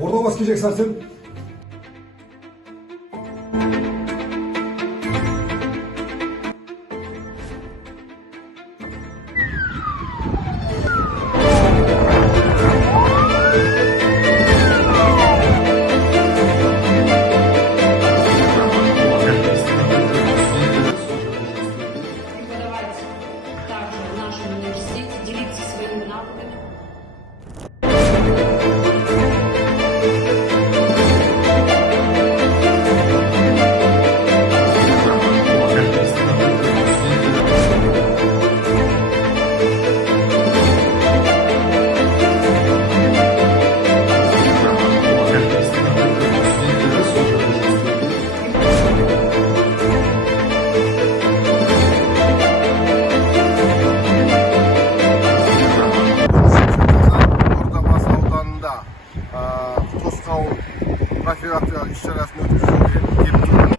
Orada bas geleceksin. Преподавать также в нашем университете, делиться своими навыками. Tosqауыл профилактикалық іс-шарасының өткізілген